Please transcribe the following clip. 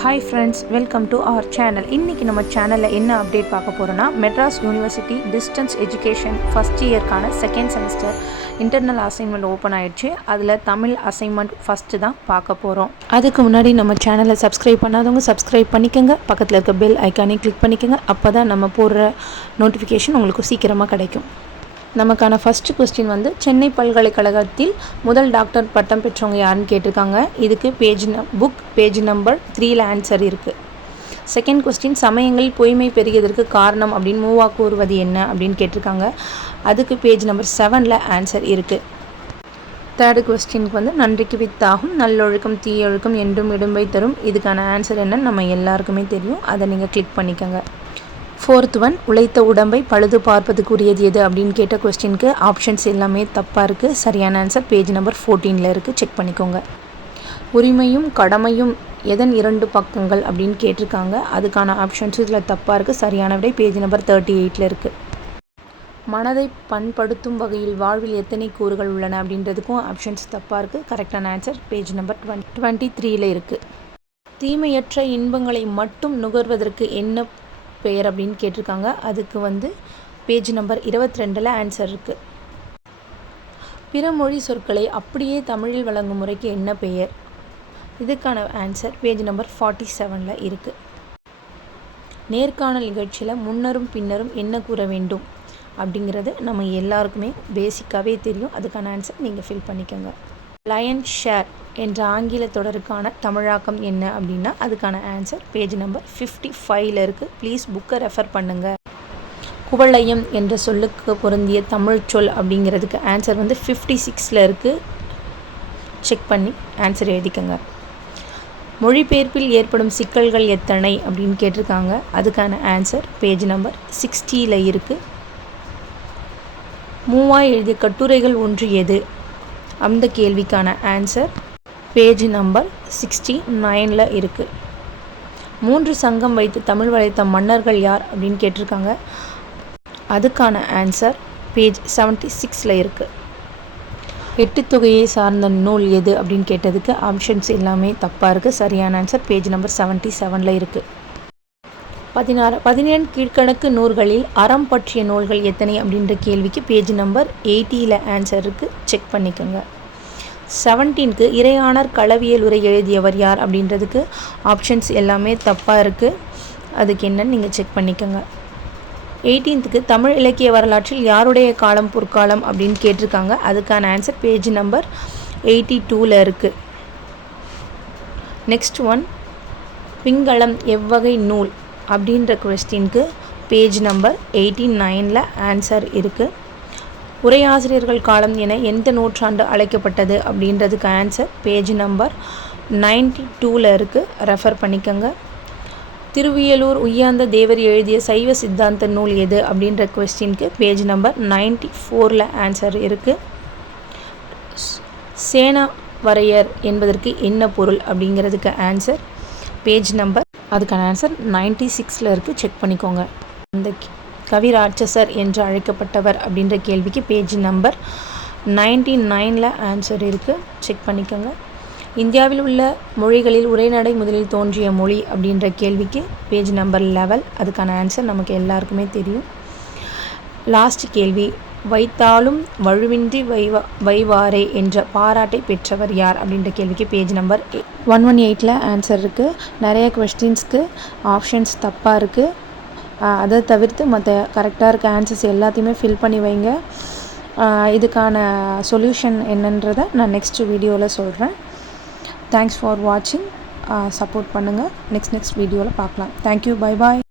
Hi friends, welcome to our channel. இன்றைக்கி நம்ம சேனலில் என்ன அப்டேட் பார்க்க போகிறோன்னா, Madras university distance education first இயர்க்கான second semester internal assignment open ஆகிடுச்சு. அதில் தமிழ் அசைன்மெண்ட் ஃபஸ்ட்டு தான் பார்க்க போகிறோம். அதுக்கு முன்னாடி நம்ம சேனலை சப்ஸ்கிரைப் பண்ணாதவங்க சப்ஸ்கிரைப் பண்ணிக்கோங்க. பக்கத்தில் இருக்க பெல் ஐக்கானே கிளிக் பண்ணிக்கோங்க. அப்போ தான் நம்ம போடுற நோட்டிஃபிகேஷன் உங்களுக்கு சீக்கிரமாக கிடைக்கும். நமக்கான ஃபஸ்ட்டு கொஸ்டின் வந்து, சென்னை பல்கலைக்கழகத்தில் முதல் டாக்டர் பட்டம் பெற்றவங்க யாருன்னு கேட்டிருக்காங்க. இதுக்கு புக் பேஜ் நம்பர் 3ல் ஆன்சர் இருக்குது. செகண்ட் கொஸ்டின், சமயங்களில் பொய்மை பெருகியதற்கு காரணம் அப்படின்னு மூவா கூறுவது என்ன அப்படின்னு கேட்டிருக்காங்க. அதுக்கு பேஜ் நம்பர் 7ல் ஆன்சர் இருக்குது. தேர்டு கொஸ்டினுக்கு வந்து, நன்றிக்கு வித்தாகும் நல்லொழுக்கம் தீயொழுக்கம் என்றும் இடும்பை தரும். இதுக்கான ஆன்சர் என்னன்னு நம்ம எல்லாருக்குமே தெரியும். அதை நீங்கள் கிளிக் பண்ணிக்கோங்க. ஃபோர்த் ஒன், உழைத்த உடம்பை பழுது பார்ப்பதுக்குரியது எது அப்படின்னு கேட்ட கொஸ்டினுக்கு ஆப்ஷன்ஸ் எல்லாமே தப்பாக இருக்குது. சரியான ஆன்சர் பேஜ் நம்பர் 14ல் இருக்குது. செக் பண்ணிக்கோங்க. உரிமையும் கடமையும் எதன் 2 பக்கங்கள் அப்படின்னு கேட்டிருக்காங்க. அதுக்கான ஆப்ஷன்ஸ் இதில் தப்பாக இருக்குது. சரியான விடை பேஜ் நம்பர் 38ல் இருக்குது. மனதை பண்படுத்தும் வகையில் வாழ்வில் எத்தனை கூறுகள் உள்ளன அப்படின்றதுக்கும் ஆப்ஷன்ஸ் தப்பாக இருக்குது. கரெக்டான ஆன்சர் பேஜ் நம்பர் 23ல் இருக்குது. தீமையற்ற இன்பங்களை மட்டும் நுகர்வதற்கு என்ன பெயர் அப்படின்னு கேட்டிருக்காங்க. அதுக்கு வந்து பேஜ் நம்பர் 22ல் ஆன்சர் இருக்குது. பிற மொழி சொற்களை அப்படியே தமிழில் வழங்கும் முறைக்கு என்ன பெயர்? இதுக்கான ஆன்சர் பேஜ் நம்பர் 47ல் இருக்குது. நேர்காணல் நிகழ்ச்சியில் முன்னரும் பின்னரும் என்ன கூற வேண்டும் அப்படிங்கிறது நம்ம எல்லாருக்குமே பேசிக்காகவே தெரியும். அதுக்கான ஆன்சர் நீங்கள் ஃபில் பண்ணிக்கோங்க. லயன் ஷேர் என்ற ஆங்கில தொடருக்கான தமிழாக்கம் என்ன அப்படின்னா, அதுக்கான ஆன்சர் பேஜ் நம்பர் 55ல் இருக்குது. ப்ளீஸ் புக்கை ரெஃபர் பண்ணுங்கள். குவளையம் என்ற சொல்லுக்கு பொருந்திய தமிழ் சொல் அப்படிங்கிறதுக்கு ஆன்சர் வந்து 56ல் இருக்குது. செக் பண்ணி ஆன்சர் எழுதிக்கோங்க. மொழிபெயர்ப்பில் ஏற்படும் சிக்கல்கள் எத்தனை அப்படின்னு கேட்டிருக்காங்க. அதுக்கான ஆன்சர் பேஜ் நம்பர் 60ல் இருக்குது. மூவா எழுதிய கட்டுரைகள் ஒன்று எது? அந்த கேள்விக்கான ஆன்சர் பேஜ் நம்பர் 69ல் இருக்குது. 3 சங்கம் வைத்து தமிழ் வளைத்த மன்னர்கள் யார் அப்படின்னு கேட்டிருக்காங்க. அதுக்கான ஆன்சர் பேஜ் 76ல் இருக்குது. 8 தொகையை சார்ந்த நூல் எது அப்படின்னு கேட்டதுக்கு ஆப்ஷன்ஸ் எல்லாமே தப்பாக இருக்குது. சரியான ஆன்சர் பேஜ் நம்பர் 77ல் இருக்குது. 17 கீழ்கணக்கு நூல்களில் அறம் பற்றிய நூல்கள் எத்தனை அப்படின்ற கேள்விக்கு பேஜ் நம்பர் 80ல் ஆன்சர் இருக்குது. செக் பண்ணிக்கோங்க. 17க்கு இறையாணர் களவியல் உரை எழுதியவர் யார் அப்படின்றதுக்கு ஆப்ஷன்ஸ் எல்லாமே தப்பாக இருக்குது. அதுக்கு என்னன்னு நீங்கள் செக் பண்ணிக்கோங்க. 18க்கு தமிழ் இலக்கிய வரலாற்றில் யாருடைய காலம் பொற்காலம் அப்படின்னு கேட்டிருக்காங்க. அதுக்கான ஆன்சர் பேஜ் நம்பர் 82ல் இருக்குது. நெக்ஸ்ட் ஒன், பிங்களம் எவ்வகை நூல் அப்படின்ற கொஸ்டினுக்கு பேஜ் நம்பர் 89ல் ஆன்சர் இருக்குது. உரையாசிரியர்கள் காலம் என எந்த நூற்றாண்டு அழைக்கப்பட்டது அப்படின்றதுக்கு ஆன்சர் பேஜ் நம்பர் 92ல் இருக்குது. ரெஃபர் பண்ணிக்கோங்க. திருவியலூர் உய்யாந்த தேவர் எழுதிய சைவ சித்தாந்த நூல் எது அப்படின்ற கொஸ்டினுக்கு பேஜ் நம்பர் 94ல் ஆன்சர் இருக்குது. சேனாவரையர் என்பதற்கு என்ன பொருள் அப்படிங்கிறதுக்கு ஆன்சர் பேஜ் நம்பர், அதுக்கான ஆன்சர் 96ல் இருக்குது. செக் பண்ணிக்கோங்க. அந்த கவிராட்சசர் என்று அழைக்கப்பட்டவர் அப்படின்ற கேள்விக்கு பேஜ் நம்பர் 99ல் ஆன்சர் இருக்குது. செக் பண்ணிக்கோங்க. இந்தியாவில் உள்ள மொழிகளில் உரைநடை முதலில் தோன்றிய மொழி அப்படின்ற கேள்விக்கு பேஜ் நம்பர் 11. அதுக்கான ஆன்சர் நமக்கு எல்லாருக்குமே தெரியும். லாஸ்ட் கேள்வி, வைத்தாலும் வழுவின்றி வைவாரே என்ற பாராட்டை பெற்றவர் யார் அப்படின்ற கேள்விக்கு பேஜ் நம்பர் 118ல் ஆன்சர் இருக்குது. நிறைய கொஸ்டின்ஸ்க்கு ஆப்ஷன்ஸ் தப்பாக இருக்குது. அதை தவிர்த்து மற்ற கரெக்டாக இருக்க ஆன்சர்ஸ் எல்லாத்தையுமே ஃபில் பண்ணி வைங்க. இதுக்கான சொல்யூஷன் என்னன்றதை நான் நெக்ஸ்ட் வீடியோவில் சொல்கிறேன். தேங்க்ஸ் ஃபார் வாட்சிங். சப்போர்ட் பண்ணுங்கள். நெக்ஸ்ட் வீடியோவில் பார்க்கலாம். தேங்க்யூ. Bye bye.